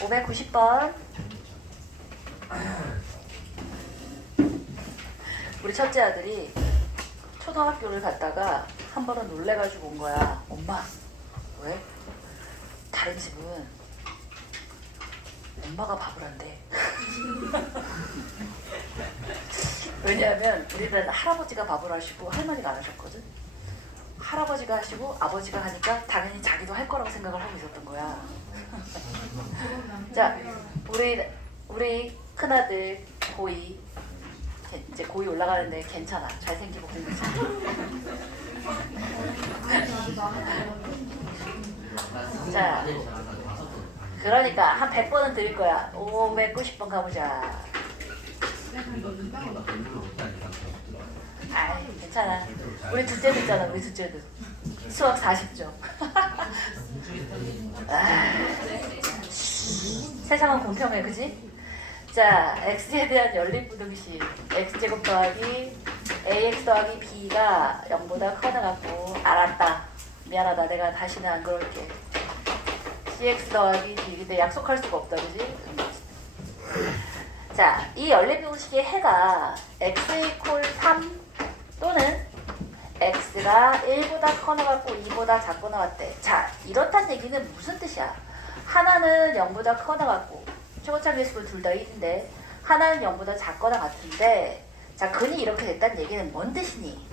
590번. 우리 첫째 아들이 초등학교를 갔다가 한 번은 놀래가지고 온 거야. 엄마, 왜? 다른 집은 엄마가 밥을 한대. 왜냐하면 우리는 할아버지가 밥을 하시고 할머니가 안 하셨거든. 할아버지가 하시고 아버지가 하니까 당연히 자기도 할 거라고 생각을 하고 있었던 거야. 자, 우리 큰아들 고2, 이제 고2 올라가는데 괜찮아. 잘생기고 공부 잘. 자, 그러니까 한 100번은 드릴 거야. 590번 가보자. 아이, 괜찮아. 우리 둘째도 있잖아. 우리 둘째도 수학 40점. 세상은 공평해, 그지? 자, x에 대한 연립부등식 x제곱 더하기 ax 더하기 b가 0보다 커다 갖고 알았다. 미안하다. 내가 다시는 안 그럴게. cx 더하기 d. 근데 약속할 수가 없다, 그지? 자, 이 연립부등식의 해가 x 이퀄 3 또는 x가 1보다 커 나갔고 2보다 작고 나왔대. 자, 이렇단 얘기는 무슨 뜻이야? 하나는 0보다 커 나갔고 최고차 계수가 둘 다 1인데 하나는 0보다 작거나 같은데, 자, 근이 이렇게 됐다는 얘기는 뭔 뜻이니?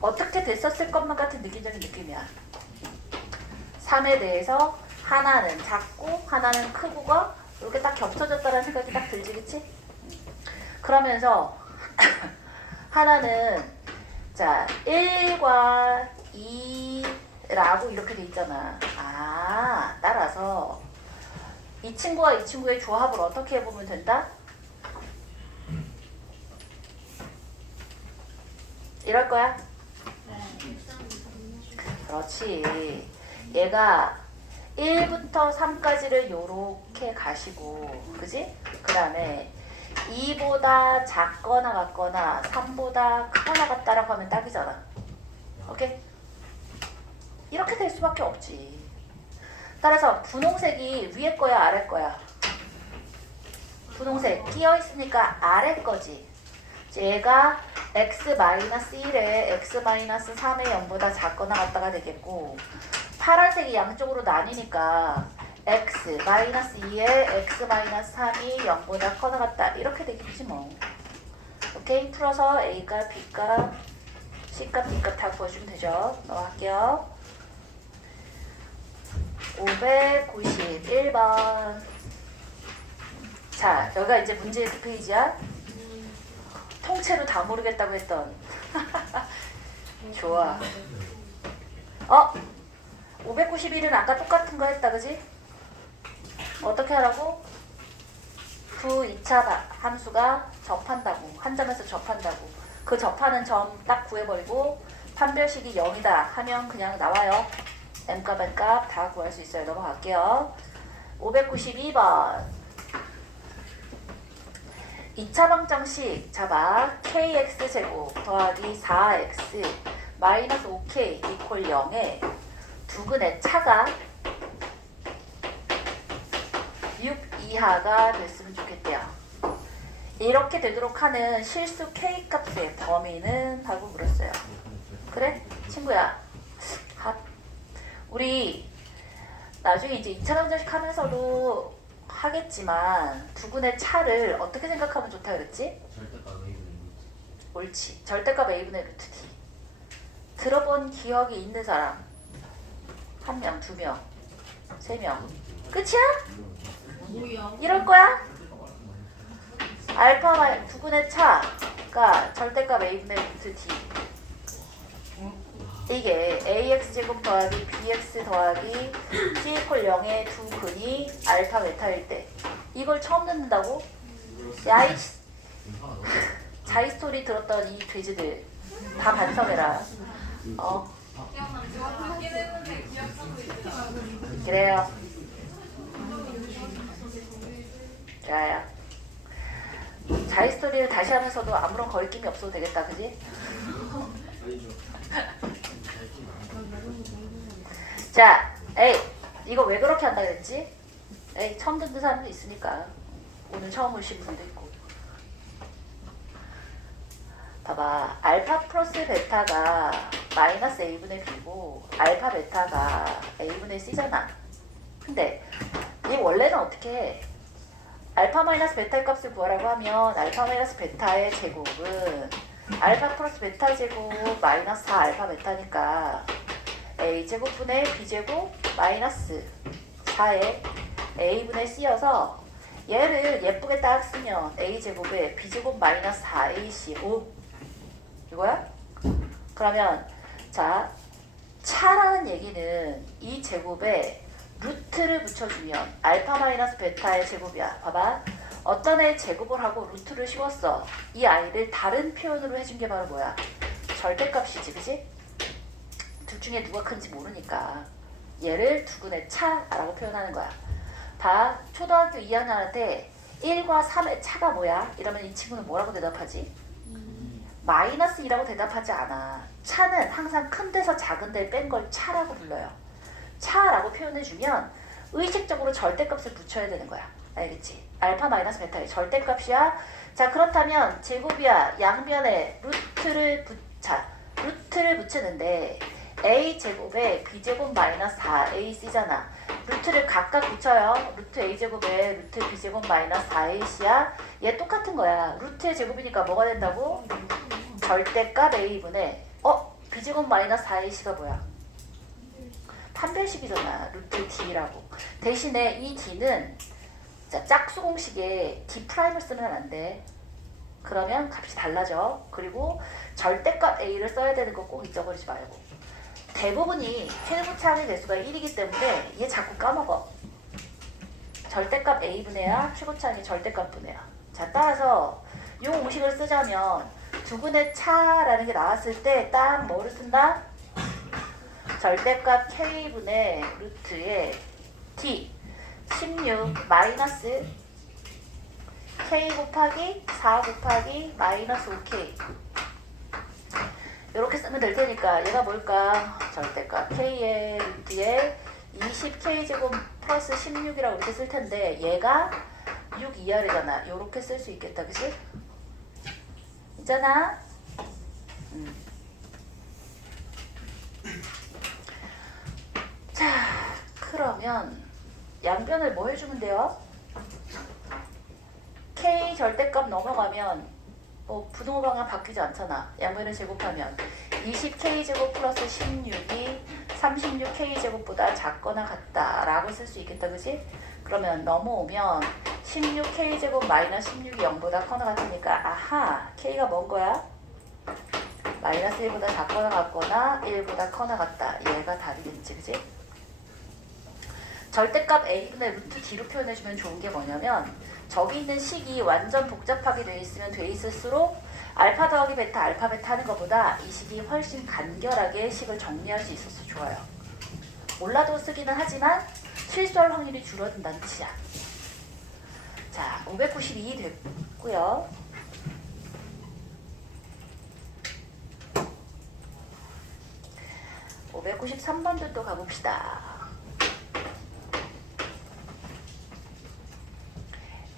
어떻게 됐었을 것만 같은 느낌적인 느낌이야. 3에 대해서 하나는 작고 하나는 크고가 이렇게 딱 겹쳐졌다는 생각이 딱 들지, 그치? 그러면서 하나는 자 1과 2라고 이렇게 돼 있잖아. 아, 따라서 이 친구와 이 친구의 조합을 어떻게 해보면 된다? 이럴 거야? 그렇지. 얘가 1부터 3까지를 요렇게 가시고, 그지? 그 다음에 2보다 작거나 같거나 3보다 크거나 같다라고 하면 딱이잖아. 오케이? 이렇게 될 수밖에 없지. 따라서 분홍색이 위에 거야, 아래 거야? 분홍색 끼어 있으니까 아래 거지. 얘가 x-1에 x-3의 0보다 작거나 같다가 되겠고, 파란색이 양쪽으로 나뉘니까 x-2에 x-3이 0보다 커나 같다 이렇게 되겠지 뭐. 오케이? 풀어서 a값, b값, c값, d값 다 구해주면 되죠. 넘어갈게요. 591번. 자, 여기가 이제 문제의 뒷페이지야. 통째로 다 모르겠다고 했던. 좋아. 591은 아까 똑같은 거 했다, 그지? 어떻게 하라고? 부 2차 함수가 접한다고. 한 점에서 접한다고. 그 접하는 점 딱 구해버리고 판별식이 0이다 하면 그냥 나와요. m값, n값 다 구할 수 있어요. 넘어갈게요. 592번. 2차 방정식 잡아. kx제곱 더하기 4x 마이너스 5k 이퀄 0에 두근의 차가 6 이하가 됐으면 좋겠대요. 이렇게 되도록 하는 실수 k값의 범위는? 하고 물었어요. 그래? 친구야. 우리 나중에 이제 2차 방정식 하면서도 하겠지만 두근의 차를 어떻게 생각하면 좋다 그랬지? 절대값 A분의 옳지. 절대값 a분의 루트 d. 들어본 기억이 있는 사람 1명, 2명, 3명. 끝이야? 이럴 거야? 알파 두근의 차가 절대값 a분의 루트 d. 이게 ax제곱 더하기 bx 더하기 c 이퀄 0의 두 근이 알파 베타일 때 이걸 처음 듣는다고? 야이 자이스토리 들었던 이 돼지들 다 반성해라. 그래요. 자야, 자이스토리를 다시 하면서도 아무런 거리낌이 없어도 되겠다, 그지? 자, 에이, 이거 왜 그렇게 한다 그랬지? 에이, 처음 듣는 사람도 있으니까. 오늘 처음 오신 분도 있고. 봐봐. 알파 플러스 베타가 마이너스 a분의 b고 알파 베타가 a분의 c잖아. 근데 이 원래는 어떻게 해? 알파 마이너스 베타의 값을 구하라고 하면 알파 마이너스 베타의 제곱은 알파 플러스 베타 제곱 마이너스 4 알파 베타니까 a제곱분의 b제곱 마이너스 4의 a분의 c여서 얘를 예쁘게 딱 쓰면 a제곱에 b제곱 마이너스 4ac 5 이거야? 그러면 자 차라는 얘기는 이 제곱에 루트를 붙여주면 알파 마이너스 베타의 제곱이야. 봐봐. 어떤 애의 제곱을 하고 루트를 씌웠어. 이 아이를 다른 표현으로 해준 게 바로 뭐야? 절대값이지, 그치? 둘 중에 누가 큰지 모르니까 얘를 두근의 차라고 표현하는 거야. 봐. 초등학교 2학년한테 1과 3의 차가 뭐야? 이러면 이 친구는 뭐라고 대답하지? 마이너스 2라고 대답하지 않아. 차는 항상 큰 데서 작은 데를 뺀 걸 차라고 불러요. 차라고 표현해주면 의식적으로 절대값을 붙여야 되는 거야. 알겠지? 알파 마이너스 베타의 절대값이야. 자, 그렇다면 제곱이야. 양변에 루트를 붙이는데 a제곱에 b제곱 마이너스 4ac잖아. 루트를 각각 붙여요. 루트 a제곱에 루트 b제곱 마이너스 4ac야. 얘 똑같은 거야. 루트의 제곱이니까 뭐가 된다고? 절대값 a분의 b제곱 마이너스 4ac가 뭐야? 판별식이잖아. 루트 d라고. 대신에 이 d는 짝수 공식에 d 프라임을 쓰면 안 돼. 그러면 값이 달라져. 그리고 절대값 a를 써야 되는 거 꼭 잊어버리지 말고. 대부분이 최고차항의 개수가 1이기 때문에 얘 자꾸 까먹어. 절대값 a분의야, 최고차항의 절대값 분의야. 자, 따라서 이 공식을 쓰자면 두근의 차라는 게 나왔을 때 딱 뭐를 쓴다? 절대값 k분의 루트의 d 16 마이너스 k 곱하기 4 곱하기 마이너스 5k 이렇게 쓰면 될 테니까 얘가 뭘까? 절대값 k의 루트에 20k제곱 플러스 16이라고 이렇게 쓸 텐데 얘가 6 이하래잖아. 이렇게 쓸 수 있겠다. 그치? 있잖아. 자, 그러면 양변을 뭐 해주면 돼요? k 절대값 넘어가면 뭐 부등호 방향 바뀌지 않잖아. 양변을 제곱하면 20k제곱 플러스 16이 36k제곱보다 작거나 같다라고 쓸 수 있겠다. 그지? 그러면 넘어오면 16k제곱 마이너스 16이 0보다 커나 같으니까 아하, k가 뭔 거야? 마이너스 1보다 작거나 같거나 1보다 커나 같다. 얘가 답이겠지. 그지? 절대값 a분의 루트 d로 표현해주면 좋은 게 뭐냐면 저기 있는 식이 완전 복잡하게 돼 있으면 돼 있을수록 알파 더하기 베타, 알파 베타 하는 것보다 이 식이 훨씬 간결하게 식을 정리할 수 있어서 좋아요. 몰라도 쓰기는 하지만 실수할 확률이 줄어든다는 뜻이야. 자, 592 됐고요. 593번도 또 가봅시다.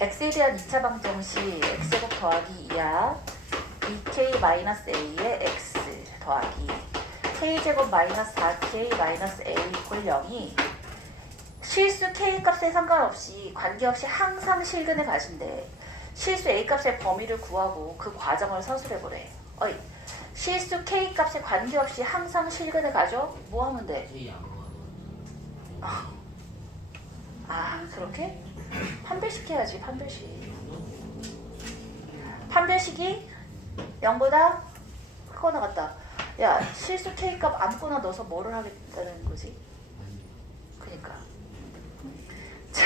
x에 대한 2차 방정식 x제곱 더하기 2야 2k-a의 x 더하기 k제곱 마이너스 4k-a 이퀄 0이 실수 k값에 상관없이 관계없이 항상 실근을 가진대. 실수 a값의 범위를 구하고 그 과정을 서술해보래. 실수 k값에 관계없이 항상 실근을 가져? 뭐 하면 돼? 그렇게? 판별식 해야지. 판별식이 0보다 크거나 같다. 야, 실수 k값 아무거나 넣어서 뭐를 하겠다는 거지? 그니까 자,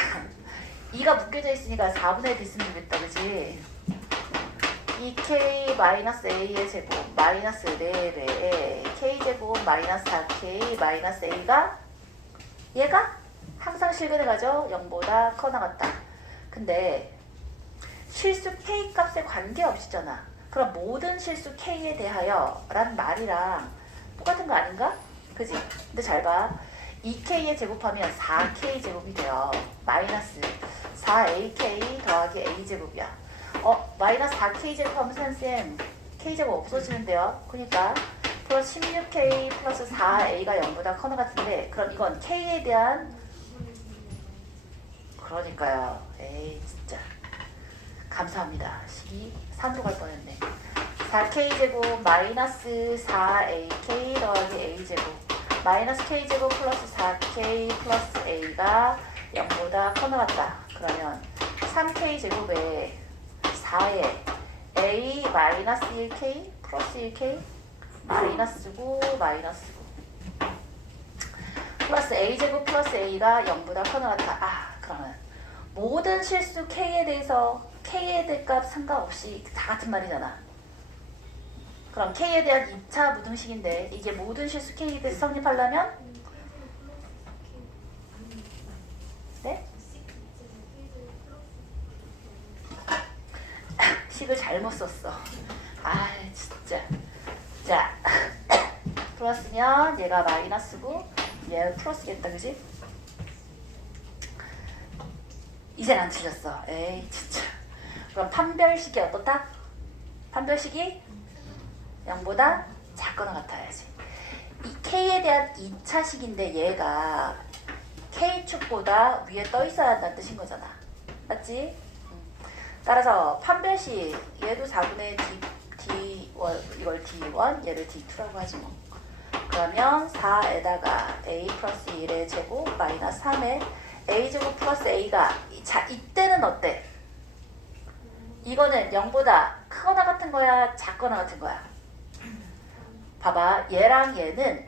2가 묶여져 있으니까 4분의 1 됐으면 좋겠다. 그치? 2k-a의 제곱 마이너스 4배에 k제곱 마이너스 4k 마이너스 a가 얘가 항상 실근을 가져 0보다 커나 같다. 근데 실수 k 값에 관계없이잖아. 그럼 모든 실수 k에 대하여 라는 말이랑 똑같은 거 아닌가? 그지? 근데 잘 봐. 2k에 제곱하면 4k 제곱이 돼요. 마이너스 4ak 더하기 a제곱이야. 마이너스 4k제곱 하면 선생님 k제곱 없어지는데요. 그러니까 플러스 16k 플러스 4a가 0보다 커 같은데 그럼 이건 k에 대한 그러니까요. 에이 진짜 감사합니다. 식이 산도 갈 뻔했네. 4k제곱 마이너스 4ak 더하기 a제곱 마이너스 k제곱 플러스 4k 플러스 a가 0보다 커 같다. 그러면 3k제곱에 4에 a 마이너스 1k 플러스 1k 마이너스고 마이너스고 플러스 a제곱 플러스 a가 0보다 커 같다. 그러면 모든 실수 k에 대해서 k에 대한 값 상관없이 다 같은 말이잖아. 그럼 k에 대한 2차 무등식인데 이게 모든 실수 k에 대해서 성립하려면 네? 식을 잘못 썼어. 진짜. 자, 플러스면 얘가 마이너스고 얘는 플러스겠다, 그지? 이젠 안 틀렸어. 에이 진짜. 그럼 판별식이 어떻다? 판별식이 0보다 작거나 같아야지. 이 k에 대한 2차식인데 얘가 k축보다 위에 떠 있어야 한다는 뜻인 거잖아. 맞지? 따라서 판별식 얘도 4분의 D1 이걸 D1 얘를 D2라고 하지 뭐. 그러면 4에다가 a 플러스 1의 제곱 마이너스 3에 a제곱 플러스 a가 자 이때는 어때? 이거는 0보다 크거나 같은 거야 작거나 같은 거야? 봐봐 얘랑 얘는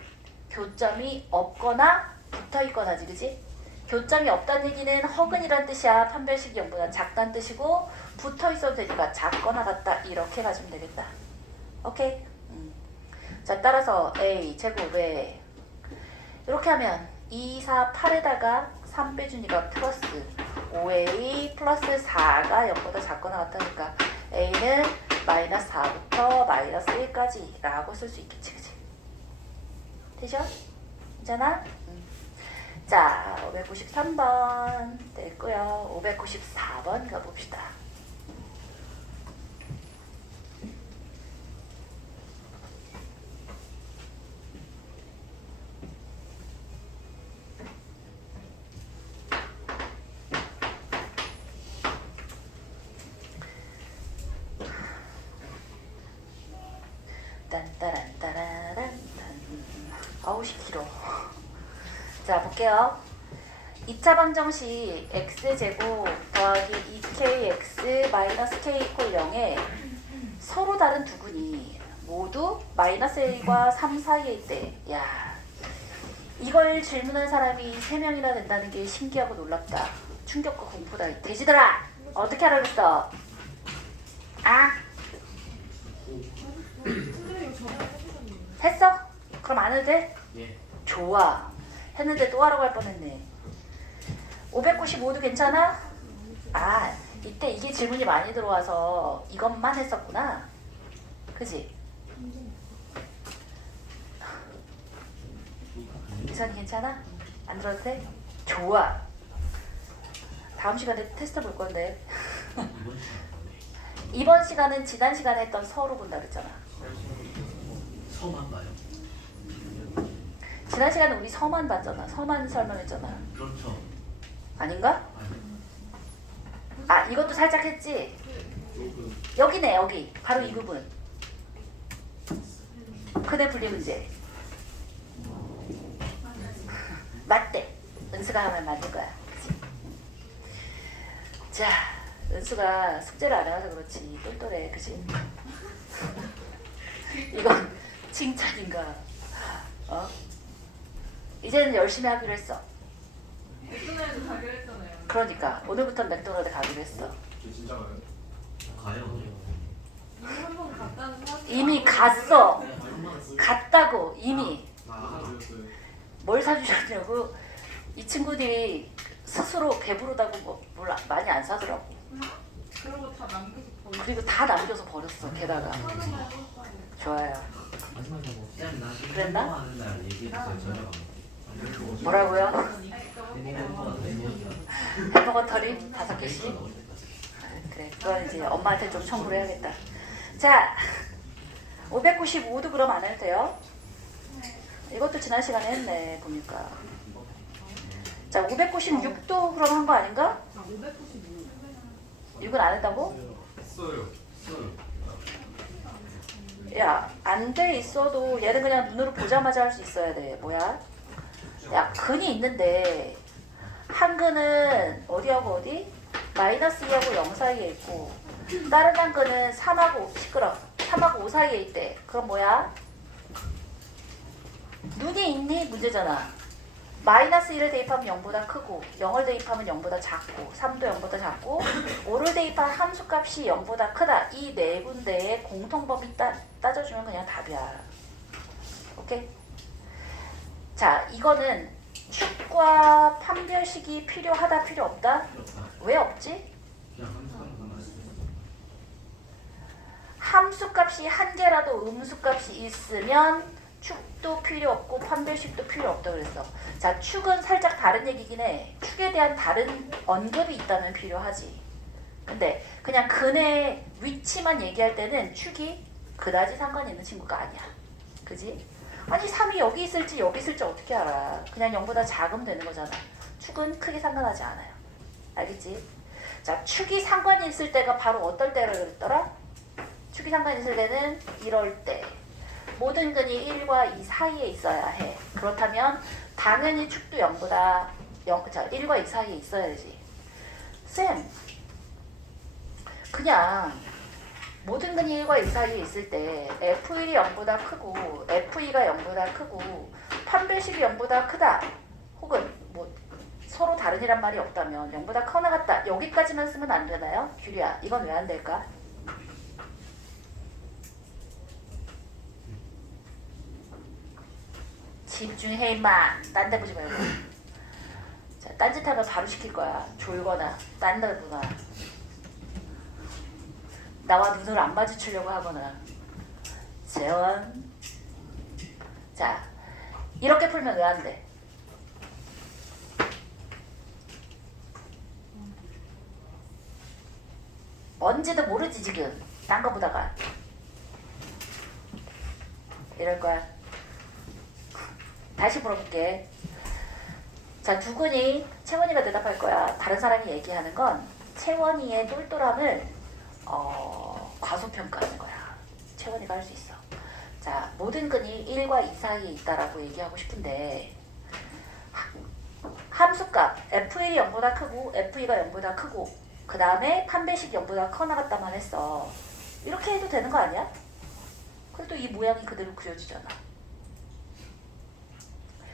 교점이 없거나 붙어있거나지 그지? 교점이 없다는 얘기는 허근이란 뜻이야. 판별식이 0보다 작다는 뜻이고 붙어있어도 되니까 작거나 같다 이렇게 가지면 되겠다. 오케이? 자 따라서 a 제곱에 이렇게 하면 2, 4, 8에다가 3 빼주니까 플러스 5a 플러스 4가 0보다 작거나 같다니까 a는 마이너스 4부터 마이너스 1까지 라고 쓸 수 있겠지 그치? 되죠? 괜찮아? 자 593번 됐고요. 594번 가봅시다. 딴따란따라란딴 아우 10kg. 자 볼게요. 2차 방정식 x제곱 더하기 2kx 마이너스 k 이퀄 0에 서로 다른 두 군이 모두 마이너스 a과 3 사이에 있대. 야 이걸 질문한 사람이 3명이나 된다는 게 신기하고 놀랍다. 충격과 공포다. 돼지들아 어떻게 알아냈어? 했어? 그럼 안 해도 돼? 예. 좋아. 했는데 또 하라고 할 뻔했네. 595도 괜찮아? 이때 이게 질문이 많이 들어와서 이것만 했었구나. 그지? 이선이 괜찮아? 안 들어도 돼? 좋아. 다음 시간에 테스트 볼 건데. 이번 시간은 지난 시간에 했던 서로 본다 그랬잖아. 서만 봐요. 지난 시간에 우리 서만 봤잖아. 서만 설명했잖아. 그렇죠. 아닌가? 아니. 이것도 살짝 했지? 여기네 여기. 바로 이 부분. 근해 분리 문제. 맞대. 은수가 하면 맞는 거야. 그치? 자, 은수가 숙제를 안 해서 그렇지 똘똘해. 그치? 이건 칭찬인가? 이제는 열심히 하기로 했어. 맥도날드 가기로 했잖아요. 그러니까 오늘부터 맥도날드 가기로 했어. 진짜 가요? 가요. 이미 한번 갔다는 사실. 이미 갔어. 갔다고 이미. 사드렸어요. 뭘 사주셨냐고. 이 친구들이 스스로 배부르다고 뭘 많이 안 사더라고. 그러고 다 남겨서 버리고. 그리고 다 남겨서 버렸어. 게다가. 하나만 줬어요. 좋아요. 마지막에 뭐 쌤 나중에 그랬나? 행동하는 날 얘기해주세요. 저녁 안 먹게. 뭐라고요? 햄버거 털이 5개씩? 그래, 그건 이제 엄마한테 좀 청구를 해야겠다. 자, 595도 그럼 안 해도 돼요? 이것도 지난 시간에 했네, 보니까. 자, 596도 그럼 한 거 아닌가? 596. 이건 안 했다고? 했어요. 야, 안 돼 있어도 얘는 그냥 눈으로 보자마자 할 수 있어야 돼. 뭐야? 야, 근이 있는데 한 근은 어디하고 어디? 마이너스 2하고 0 사이에 있고 다른 한 근은 3하고 시끄러 3하고 5 사이에 있대. 그럼 뭐야? 눈이 있니? 문제잖아. 마이너스 1을 대입하면 0보다 크고 0을 대입하면 0보다 작고 3도 0보다 작고 5를 대입한 함수값이 0보다 크다. 이 네 군데의 공통범위 따져주면 그냥 답이야. 오케이? 자, 이거는 축과 판별식이 필요하다 필요 없다? 왜 없지? 그냥 함수값 함수값이 한 개라도 음수값이 있으면 축도 필요 없고 판별식도 필요 없다 그랬어. 자, 축은 살짝 다른 얘기긴 해. 축에 대한 다른 언급이 있다면 필요하지. 근데 그냥 근의 위치만 얘기할 때는 축이 그다지 상관이 있는 친구가 아니야. 그지? 아니 3이 여기 있을지 여기 있을지 어떻게 알아. 그냥 0보다 작으면 되는 거잖아. 축은 크게 상관하지 않아요. 알겠지? 자, 축이 상관이 있을 때가 바로 어떨 때라 그랬더라? 축이 상관이 있을 때는 이럴 때. 모든 근이 1과 2 사이에 있어야 해. 그렇다면 당연히 축도 0보다 1과 2 사이에 있어야지. 쌤, 그냥 모든 근이 1과 2 사이에 있을 때 F1이 0보다 크고 F2가 0보다 크고 판별식이 0보다 크다. 혹은 뭐 서로 다른이란 말이 없다면 0보다 커나 같다. 여기까지만 쓰면 안 되나요? 규리야, 이건 왜 안 될까? 집중해 임마. 딴 데 보지 말고. 자, 딴짓하면 바로 시킬 거야. 졸거나 딴 데 보나 나와 눈을 안 마주치려고 하거나. 재원. 자, 이렇게 풀면 왜 안 돼? 뭔지도 모르지 지금. 딴 거 보다가 이럴 거야. 다시 물어볼게. 자, 두근이 채원이가 대답할 거야. 다른 사람이 얘기하는 건 채원이의 똘똘함을 과소평가하는 거야. 채원이가 할 수 있어. 자, 모든 근이 1과 2 사이에 있다라고 얘기하고 싶은데 함수값 F1이 0보다 크고 F2가 0보다 크고 그 다음에 판별식이 0보다 커 나갔다만 했어. 이렇게 해도 되는 거 아니야? 그래도 이 모양이 그대로 그려지잖아.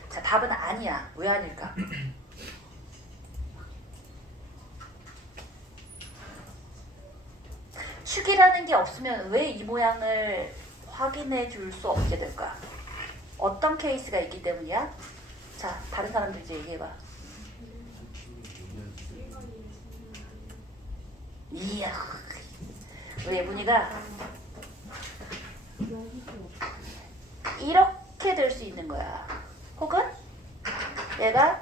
자, 답은 아니야. 왜 아닐까? 축이라는 게 없으면 왜 이 모양을 확인해 줄 수 없게 될까? 어떤 케이스가 있기 때문이야? 자, 다른 사람들 이제 얘기해봐. 이야, 우리 예분이가 이렇게 될 수 있는 거야. 혹은 얘가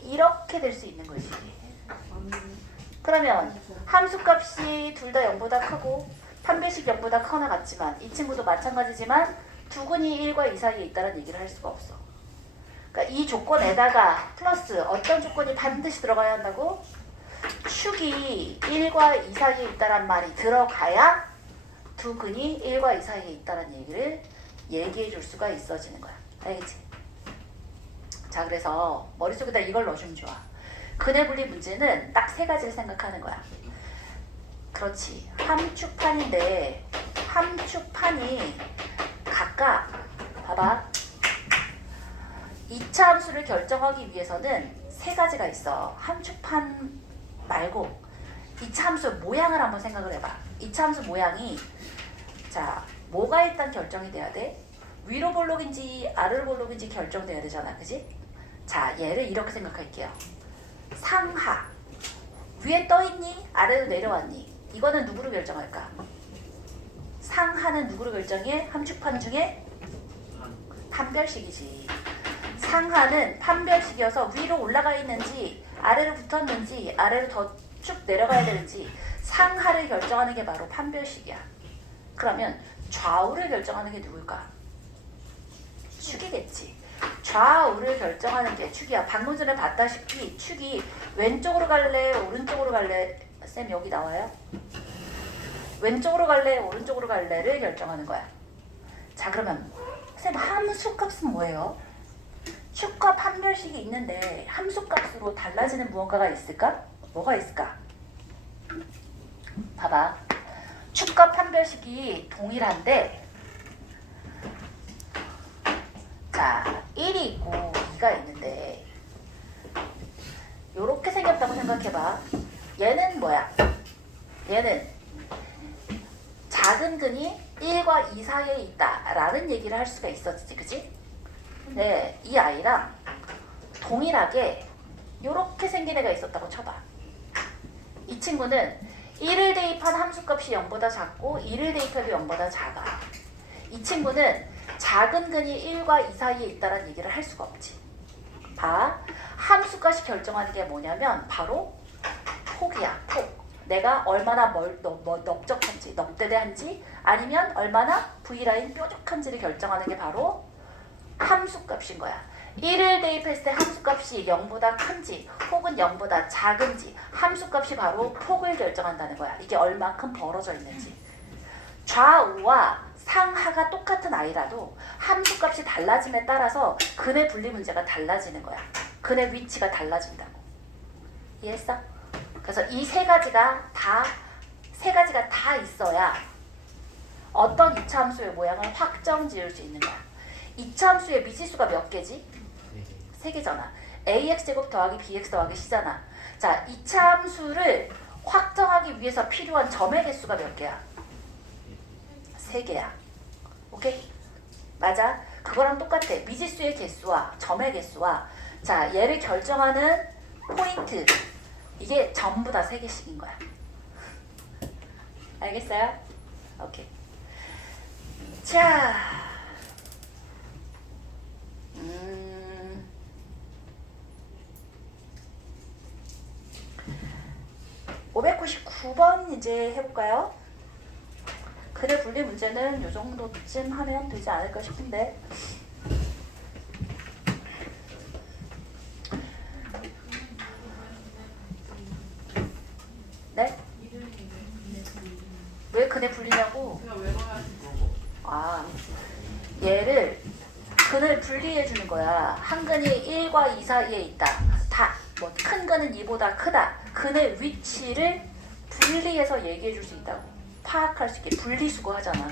이렇게 될 수 있는 거지. 그러면 함수값이 둘 다 0보다 크고 판별식 0보다 커나 같지만 이 친구도 마찬가지지만 두근이 1과 2 사이에 있다는 얘기를 할 수가 없어. 그러니까 이 조건에다가 플러스 어떤 조건이 반드시 들어가야 한다고? 축이 1과 2 사이에 있다는 말이 들어가야 두 근이 1과 2 사이에 있다는 얘기를 얘기해 줄 수가 있어지는 거야. 알겠지? 자, 그래서 머릿속에다 이걸 넣어주면 좋아. 근의 분리 문제는 딱 3가지를 생각하는 거야. 그렇지. 함축판인데 함축판이 각각 봐봐. 2차 함수를 결정하기 위해서는 3가지가 있어. 함축판 말고 2차 함수 모양을 한번 생각을 해봐. 2차 함수 모양이 자, 뭐가 일단 결정이 돼야 돼? 위로 볼록인지 아래로 볼록인지 결정돼야 되잖아. 그지? 자, 얘를 이렇게 생각할게요. 상하. 위에 떠있니? 아래로 내려왔니? 이거는 누구로 결정할까? 상하는 누구로 결정해? 함축판 중에? 판별식이지. 상하는 판별식이어서 위로 올라가 있는지 아래로 붙었는지 아래로 더 쭉 내려가야 되는지 상하를 결정하는 게 바로 판별식이야. 그러면 좌우를 결정하는 게 누굴까? 축이겠지. 좌우를 결정하는 게 축이야. 방금 전에 봤다시피 축이 왼쪽으로 갈래 오른쪽으로 갈래? 쌤 여기 나와요? 왼쪽으로 갈래 오른쪽으로 갈래를 결정하는 거야. 자 그러면 쌤 함수 값은 뭐예요? 축과 판별식이 있는데 함수 값으로 달라지는 무언가가 있을까? 뭐가 있을까? 봐봐. 축과 판별식이 동일한데 자 1이 있고 2가 있는데 요렇게 생겼다고 생각해봐. 얘는 뭐야? 얘는 작은 근이 1과 2 사이에 있다라는 얘기를 할 수가 있었지, 그치? 네, 이 아이랑 동일하게 요렇게 생긴 애가 있었다고 쳐봐. 이 친구는 1을 대입한 함수값이 0보다 작고 2를 대입해도 0보다 작아. 이 친구는 작은 근이 1과 2 사이에 있다는 얘기를 할 수가 없지. 봐, 함수값이 결정하는 게 뭐냐면 바로 폭이야, 폭. 내가 얼마나 넓적한지, 넙대대한지 아니면 얼마나 V라인 뾰족한지를 결정하는 게 바로 함수값인 거야. 1을 대입했을 때 함수값이 0보다 큰지 혹은 0보다 작은지 함수값이 바로 폭을 결정한다는 거야. 이게 얼만큼 벌어져 있는지. 좌우와 상하가 똑같은 아이라도 함수값이 달라짐에 따라서 근의 분리 문제가 달라지는 거야. 근의 위치가 달라진다고. 이해했어? 그래서 이 세 가지가 다 있어야 어떤 2차 함수의 모양을 확정 지을 수 있는 거야. 2차 함수의 미지수가 몇 개지? 3개잖아. ax제곱 더하기 bx 더하기 c잖아. 자, 2차 함수를 확정하기 위해서 필요한 점의 개수가 몇 개야? 3개야. 오케이? 맞아? 그거랑 똑같아. 미지수의 개수와 점의 개수와 자, 얘를 결정하는 포인트 이게 전부 다 3개씩인 거야. 알겠어요? 오케이. 자, 599번 이제 해볼까요? 근의 분리 문제는 이 정도쯤 하면 되지 않을까 싶은데. 네? 왜 근의 분리냐고? 제가 외워야지. 아, 얘를 근을 분리해 주는 거야. 한 근이 1과 2 사이에 있다. 뭐 큰 근은 2보다 크다. 근의 위치를 분리해서 얘기해 줄 수 있다고. 파악할 수 있게 분리수거 하잖아.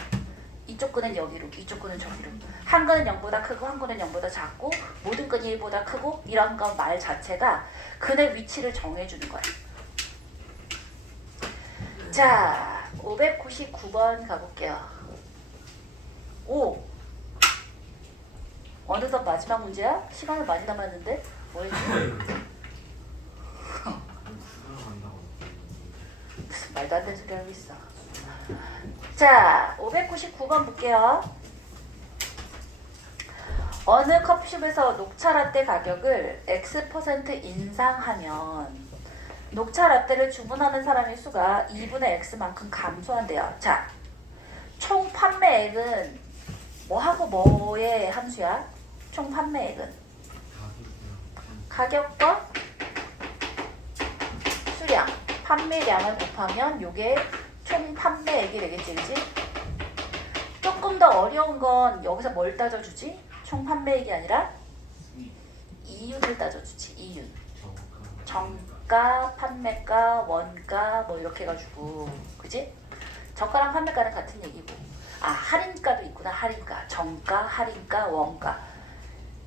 이쪽 근은 여기로, 이쪽 근은 저기로. 한 근은 0보다 크고 한 근은 0보다 작고 모든 근이 1보다 크고 이런 거 말 자체가 근의 위치를 정해 주는 거야. 자, 599번 가볼게요. 오! 어느덧 마지막 문제야? 시간을 많이 남았는데? 뭐였지? 무슨 말도 안 되는 소리 하고 있어. 자, 599번 볼게요. 어느 커피숍에서 녹차 라떼 가격을 X% 인상하면 녹차 라떼를 주문하는 사람의 수가 2분의 X만큼 감소한대요. 자, 총 판매액은 뭐하고 뭐의 함수야? 총 판매액은 가격과 수량, 판매량을 곱하면 요게 총 판매액이 되겠지, 그치? 조금 더 어려운 건 여기서 뭘 따져주지? 총 판매액이 아니라 이윤을 따져주지, 이윤. 정가, 판매가, 원가 뭐 이렇게 해가지고, 그치? 정가랑 판매가는 같은 얘기고, 아, 할인가도 있구나. 할인가, 정가, 할인가, 원가.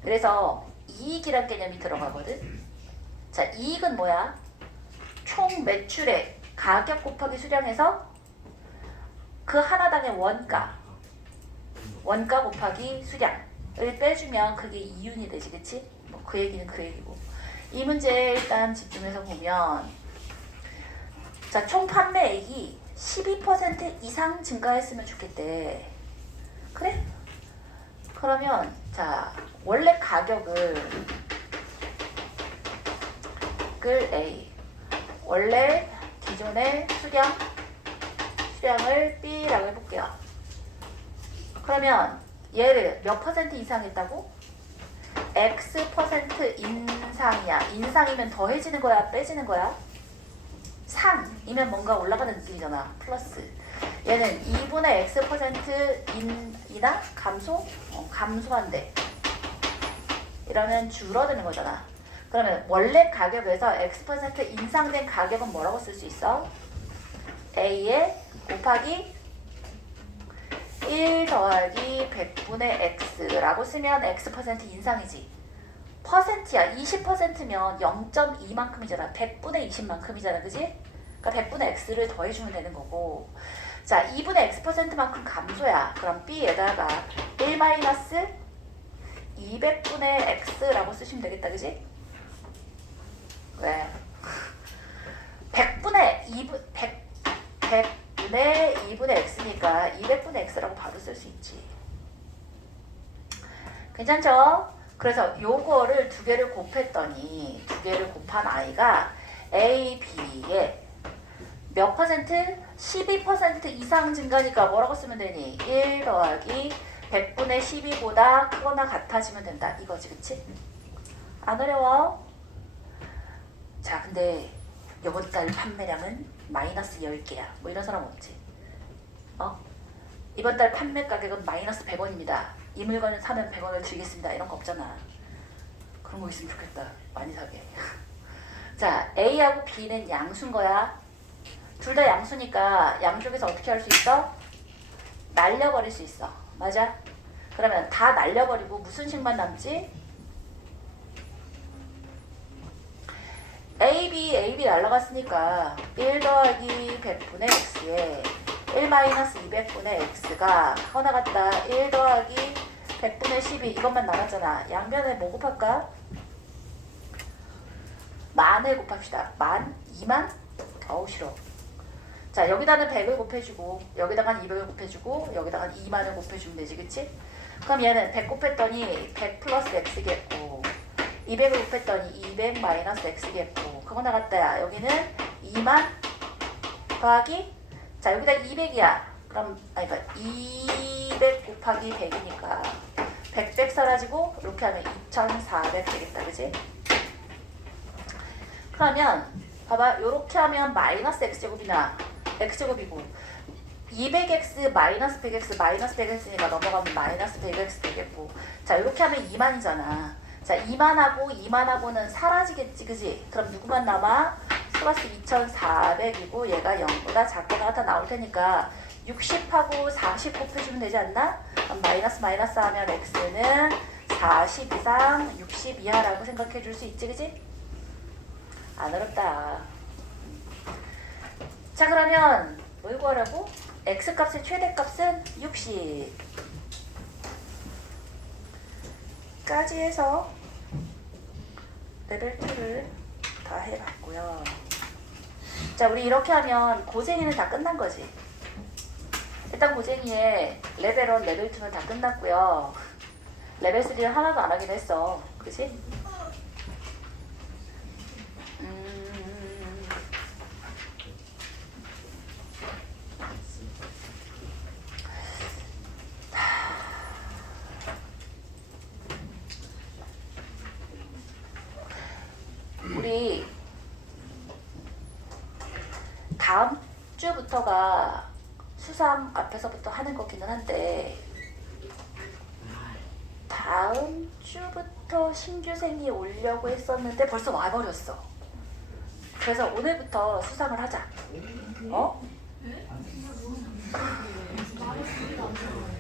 그래서 이익이란 개념이 들어가거든. 자, 이익은 뭐야? 총 매출액 가격 곱하기 수량에서 그 하나당의 원가 곱하기 수량을 빼주면 그게 이윤이 되지, 그치? 뭐 그 얘기는 그 얘기고. 이 문제 일단 집중해서 보면, 자, 총 판매액이 12% 이상 증가했으면 좋겠대. 그래? 그러면 자 원래 가격을 A 원래 기존의 수량을 B라고 해볼게요. 그러면 얘를 몇 퍼센트 이상했다고? X% 인상이야. 인상이면 더해지는 거야? 빼지는 거야? 상이면 뭔가 올라가는 느낌이잖아. 플러스. 얘는 2분의 X% 인이나 감소? 감소한대. 이러면 줄어드는 거잖아. 그러면 원래 가격에서 X% 인상된 가격은 뭐라고 쓸 수 있어? A에 곱하기 1 더하기 100분의 X라고 쓰면 X% 인상이지. 퍼센트야. 20%면 0.2만큼이잖아. 100분의 20만큼이잖아. 그지? 그러니까 100분의 X를 더해주면 되는 거고. 자, 2분의 X%만큼 감소야. 그럼 B에다가 1 마이너스 200분의 X라고 쓰시면 되겠다. 그지? 왜? 100분의 2분의 X니까 200분의 X라고 바로 쓸 수 있지. 괜찮죠? 그래서 요거를 두 개를 곱했더니 두 개를 곱한 I가 A, B에 몇 퍼센트? 12% 이상 증가니까 뭐라고 쓰면 되니? 1 더하기 100분의 12보다 크거나 같아지면 된다. 이거지, 그치? 안 어려워? 자, 근데 이번 달 판매량은 마이너스 10개야. 뭐 이런 사람 없지? 이번 달 판매 가격은 마이너스 100원입니다. 이 물건을 사면 100원을 드리겠습니다. 이런 거 없잖아. 그런 거 있으면 좋겠다. 많이 사게. 자, A하고 B는 양수인 거야. 둘 다 양수니까 양쪽에서 어떻게 할 수 있어? 날려버릴 수 있어. 맞아? 그러면 다 날려버리고 무슨 식만 남지? AB 날라갔으니까 1 더하기 100분의 X에 1 마이너스 200분의 X가 하나 같다. 1 더하기 100분의 12 이것만 남았잖아. 양변에 뭐 곱할까? 만에 곱합시다. 만? 2만? 어우 싫어. 자, 여기다는 100을 곱해주고 여기다가는 200을 곱해주고 여기다가는 2만을 곱해주면 되지. 그치? 그럼 얘는 100 곱했더니 100 플러스 X겠고 200을 곱했더니 200 마이너스 X겠고 그거 나갔다야. 여기는 2만 더하기 자 여기다 200이야. 그럼 아니 그러니까 200 곱하기 100이니까 100 사라지고 이렇게 하면 2400 되겠다. 그지? 그러면 봐봐. 요렇게 하면 마이너스 X제곱이나 X제곱이고 200X 마이너스 100X 마이너스 100X니까 넘어가면 마이너스 100X 되겠고 자 이렇게 하면 2만이잖아. 자 2만하고는 사라지겠지. 그지? 그럼 누구만 남아? 플러스 2400이고 얘가 0보다 작거나 같아 나올 테니까 60하고 40 곱해주면 되지 않나? 그럼 마이너스 하면 X는 40 이상 60 이하라고 생각해 줄 수 있지. 그지? 안 어렵다. 자 그러면 뭘 구하라고? X값의 최대값은 60 까지 해서 레벨 2를 다 해봤고요. 자 우리 이렇게 하면 고생이는 다 끝난 거지. 일단 고생이의 레벨 1, 레벨 2는 다 끝났고요. 레벨 3는 하나도 안 하긴 했어. 그치? 우리 다음 주부터가 수상 앞에서부터 하는 거기는 한데 다음 주부터 신규생이 오려고 했었는데 벌써 와버렸어. 그래서 오늘부터 수상을 하자.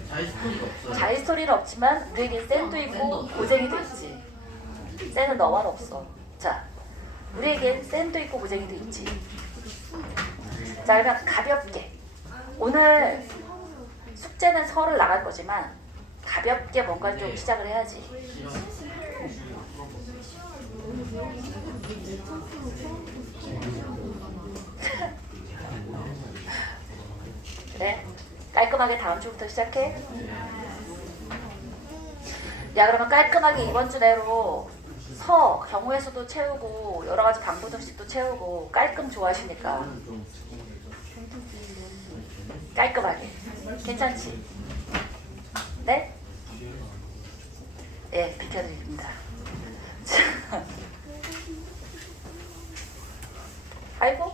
자이스토리가 없어요. 자이스토리는 없지만 우리에겐 센도 있고 고쟁이도 있지. 센은 너만 없어. 자, 우리에겐 센도 있고 고쟁이도 있지. 자, 그러면 가볍게 오늘 숙제는 설을 나갈 거지만 가볍게 뭔가 좀 시작을 해야지. 그래? 깔끔하게 다음 주부터 시작해. 야, 그러면 깔끔하게 이번 주 내로 서 경우의 수도 채우고 여러 가지 방부등식도 채우고 깔끔 좋아하시니까 좀 깔끔하게. 괜찮지? 네? 예, 비켜드립니다. 자. 아이고.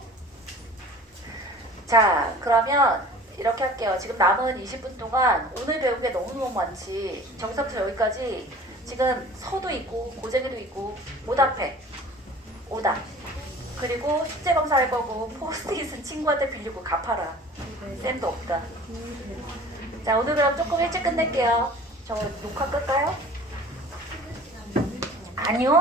자, 그러면 이렇게 할게요. 지금 남은 20분 동안 오늘 배운 게 너무너무 많지. 정답부터 여기까지 지금 서도 있고 고재기도 있고 오답해. 오답. 그리고 숙제 검사할 거고 포스트잇은 친구한테 빌리고 갚아라. 쌤도 없다. 자, 오늘 그럼 조금 일찍 끝낼게요. 저 녹화 끌까요? 아니요.